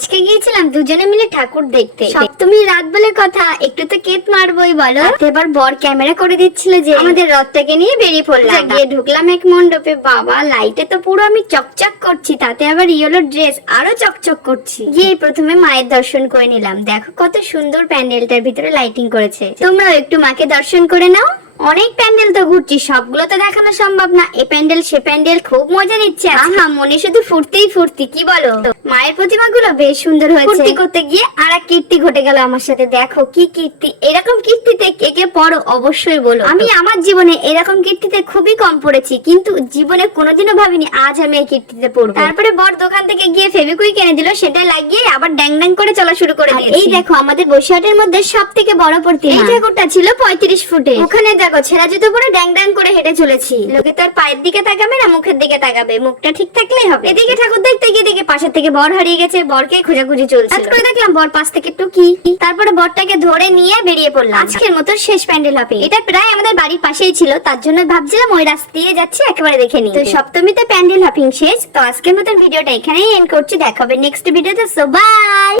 আজকে গিয়েছিলাম দুজনে মিলে ঠাকুর দেখতে। সপ্তমী রাত বলে কথা, একটু তো কেত মারবই বলো। এবার বর ক্যামেরা করে দিচ্ছিল যে আমাদের রথটাকে নিয়ে বেরিয়ে পড়লাম। গিয়ে ঢুকলাম এক মণ্ডপে, বাবা লাইটে তো পুরো আমি চকচক করছি, তাতে আবার ইয়েলো ড্রেস আরো চকচক করছি। গিয়ে প্রথমে মায়ের দর্শন করে নিলাম। দেখো কত সুন্দর প্যান্ডেলটার ভিতরে লাইটিং করেছে। তোমরাও একটু মাকে দর্শন করে নাও। অনেক প্যান্ডেল তো ঘুরছি, সবগুলো তো দেখানো সম্ভব না। এ প্যান্ডেল সে প্যান্ডেল, খুব মজা নিচ্ছে। আহা, মনে শুধু ফুর্তিই ফুর্তি, কি বলো? মায়ের প্রতিমাগুলো বেশ সুন্দর হয়েছে। ফুর্তি করতে গিয়ে আর এক কীর্তি ঘটে গেল আমার সাথে। দেখো কি কীর্তি! এরকম কীর্তিতে কে কে পড়ো অবশ্যই বলো। আমি আমার জীবনে এরকম কীর্তিতে খুবই কম পড়েছি, কিন্তু জীবনে কোনোদিনও ভাবিনি আজ আমি এই কীর্তিতে পড়বো। তারপরে বর দোকান থেকে গিয়ে ফেভিকুইক এনে দিল, সেটা লাগিয়ে আবার ড্যাং ড্যাং করে চলা শুরু করে দিয়েছি। এই দেখো আমাদের বসিরহাটের মধ্যে সব থেকে বড় প্রতিমা। এই ঠাকুরটা ছিল 35 ফুটে। ওখানে দেখো ছেঁড়া জুতো পরে ড্যাং ড্যাং করে হেঁটে চলেছি। লোকে তো আর পায়ের দিকে তাকাবে না, মুখের দিকে তাকাবে। মুখটা ঠিক থাকলেই হবে। এদিকে ঠাকুর দেখতে গিয়ে দেখে পাশের থেকে বর হারিয়ে গেছে। বরকে খোঁজাখুঁজি চলছে। আজ করে দেখলাম বর পাশ থেকে টুকি। তারপরে বরটাকে ধরে নিয়ে বেরিয়ে পড়লাম। আজকের মতো শেষ প্যান্ডেল হবে। এটা প্রায় আমাদের বাড়ির পাশেই ছিল, তার জন্য ভাবছিলাম ওই রাস্তা দিয়ে যাচ্ছি, একেবারে দেখে নিই। তো সপ্তমীতে প্যান্ডেল হপিং শেষ। তো আজকের মতো ভিডিওটা এখানেই এন্ড করছি। দেখা হবে নেক্সট ভিডিওতে। So by.